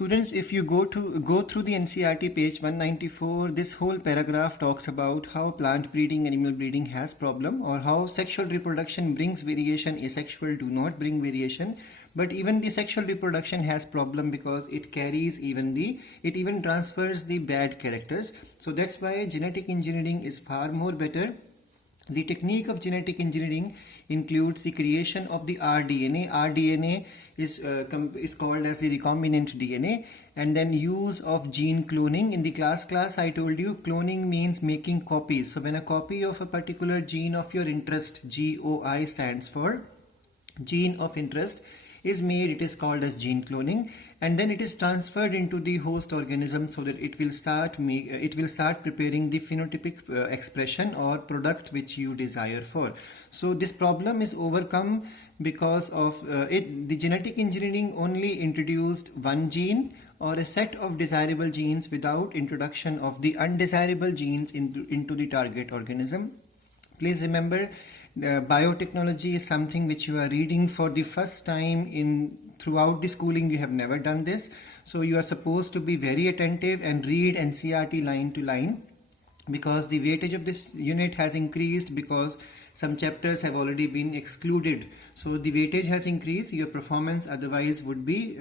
students, if you go through the NCERT page 194, this whole paragraph talks about how plant breeding, animal breeding has problem, or how sexual reproduction brings variation, asexual do not bring variation. But even the sexual reproduction has problem because it carries it even transfers the bad characters. So that's why genetic engineering is far more better. The technique of genetic engineering includes the creation of the rDNA. rDNA is called as the recombinant DNA, and then use of gene cloning. In the class I told you cloning means making copies. So when a copy of a particular gene of your interest, GOI stands for gene of interest, is made, it is called as gene cloning, and then it is transferred into the host organism so that it will start preparing the phenotypic expression or product which you desire for. So this problem is overcome because of the genetic engineering only introduced one gene or a set of desirable genes without introduction of the undesirable genes into the target organism. Please remember, biotechnology is something which you are reading for the first time throughout the schooling. You have never done this, so you are supposed to be very attentive and read NCERT line to line, because the weightage of this unit has increased because some chapters have already been excluded. So the weightage has increased, your performance otherwise would be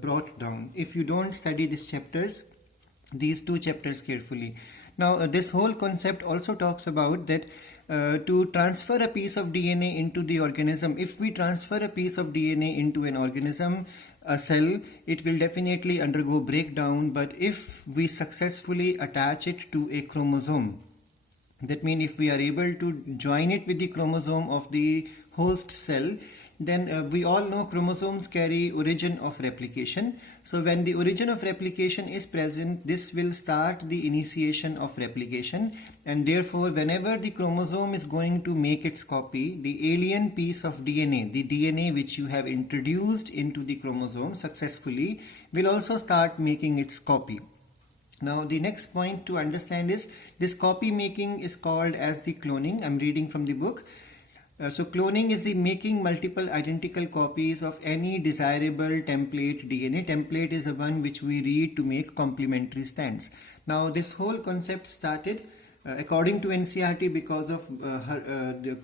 brought down if you don't study these two chapters carefully. Now this whole concept also talks about that to transfer a piece of DNA into the organism, if we transfer a piece of DNA into an organism, a cell, it will definitely undergo breakdown. But if we successfully attach it to a chromosome, that means if we are able to join it with the chromosome of the host cell, then we all know chromosomes carry origin of replication. So when the origin of replication is present, this will start the initiation of replication, and therefore whenever the chromosome is going to make its copy, the alien piece of DNA, the DNA which you have introduced into the chromosome successfully, will also start making its copy. Now the next point to understand is this copy making is called as the cloning. I'm reading from the book. So cloning is the making multiple identical copies of any desirable template DNA. Template is the one which we read to make complementary strands. Now this whole concept started according to NCERT because of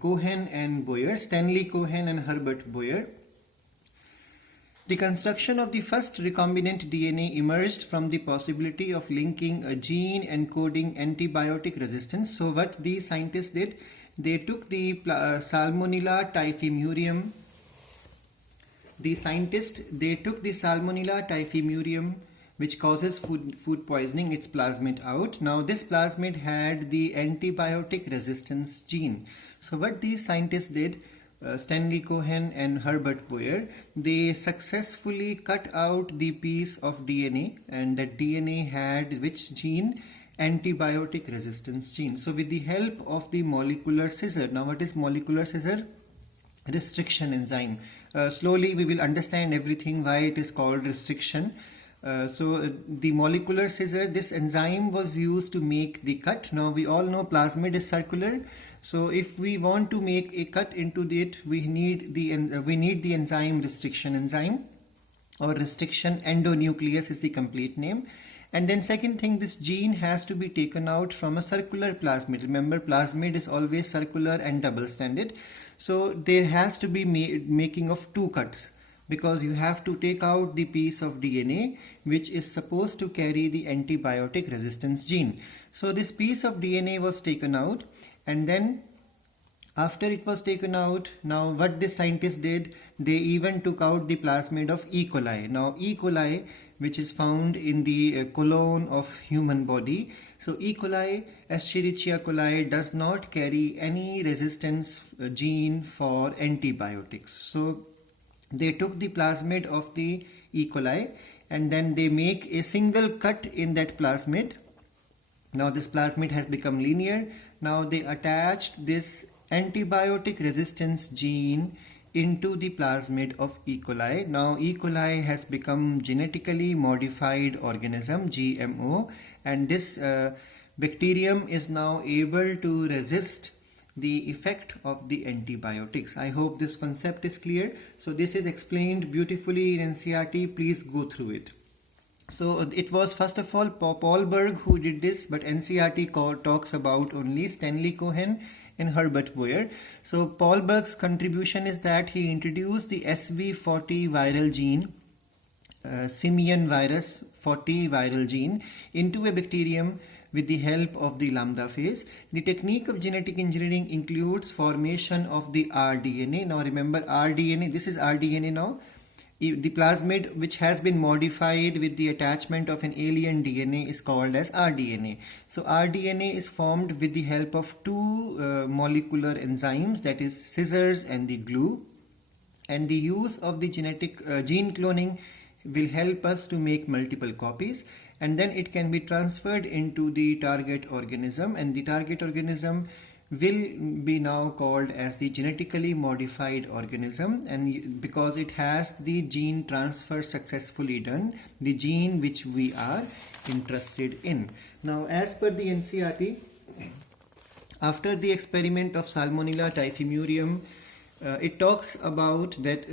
Cohen and Boyer, Stanley Cohen and Herbert Boyer. The construction of the first recombinant DNA emerged from the possibility of linking a gene encoding antibiotic resistance. So what these scientists did, they took the Salmonella typhimurium. They took the Salmonella typhimurium, which causes food poisoning, its plasmid out. Now this plasmid had the antibiotic resistance gene. So what these scientists did, Stanley Cohen and Herbert Boyer, they successfully cut out the piece of DNA, and that DNA had which gene? Antibiotic resistance gene. So with the help of the molecular scissor, now what is molecular scissor? Restriction enzyme. Slowly we will understand everything why it is called restriction. So the molecular scissor, this enzyme was used to make the cut. Now we all know plasmid is circular. So if we want to make a cut into it, we need the enzyme restriction enzyme, or restriction endonuclease is the complete name. And then second thing, this gene has to be taken out from a circular plasmid. Remember, plasmid is always circular and double-stranded. So there has to be making of two cuts, because you have to take out the piece of DNA which is supposed to carry the antibiotic resistance gene. So this piece of DNA was taken out, and then after it was taken out, now what the scientists did, they even took out the plasmid of E. coli. Now E. coli, which is found in the colon of human body. So E. coli, Escherichia coli, does not carry any resistance gene for antibiotics. So they took the plasmid of the E. coli, and then they make a single cut in that plasmid. Now this plasmid has become linear. Now they attached this antibiotic resistance gene into the plasmid of E. coli. Now E. coli has become genetically modified organism, GMO, and this bacterium is now able to resist the effect of the antibiotics. I hope this concept is clear. So this is explained beautifully in NCERT. Please go through it. So it was first of all Paul Berg who did this, but NCRT talks about only Stanley Cohen and Herbert Boyer. So Paul Berg's contribution is that he introduced the SV40 viral gene, simian virus 40 viral gene, into a bacterium with the help of the lambda phase. The technique of genetic engineering includes formation of the rDNA. Now remember rDNA, this is rDNA now. The plasmid which has been modified with the attachment of an alien DNA is called as rDNA. So rDNA is formed with the help of two molecular enzymes, that is scissors and the glue. And the use of the genetic gene cloning will help us to make multiple copies, and then it can be transferred into the target organism, and the target organism will be now called as the genetically modified organism, and because it has the gene transfer successfully done, the gene which we are interested in. Now as per the NCRT, after the experiment of Salmonella typhimurium, it talks about that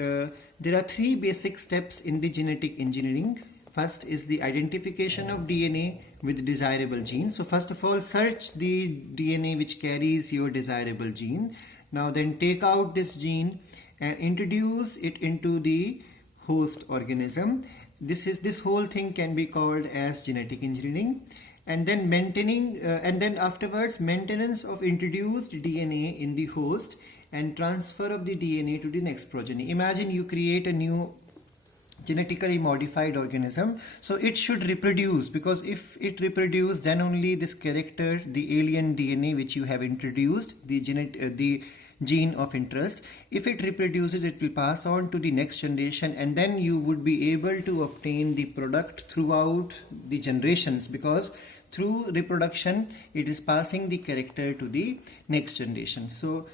there are three basic steps in the genetic engineering. First is the identification of DNA with desirable gene. So first of all, search the DNA which carries your desirable gene. Now then take out this gene and introduce it into the host organism. This whole thing can be called as genetic engineering. And then afterwards maintenance of introduced DNA in the host and transfer of the DNA to the next progeny. Imagine you create a new genetically modified organism, so it should reproduce, because if it reproduces, then only this character, the alien DNA which you have introduced, the gene of interest, if it reproduces, it will pass on to the next generation, and then you would be able to obtain the product throughout the generations, because through reproduction it is passing the character to the next generation. So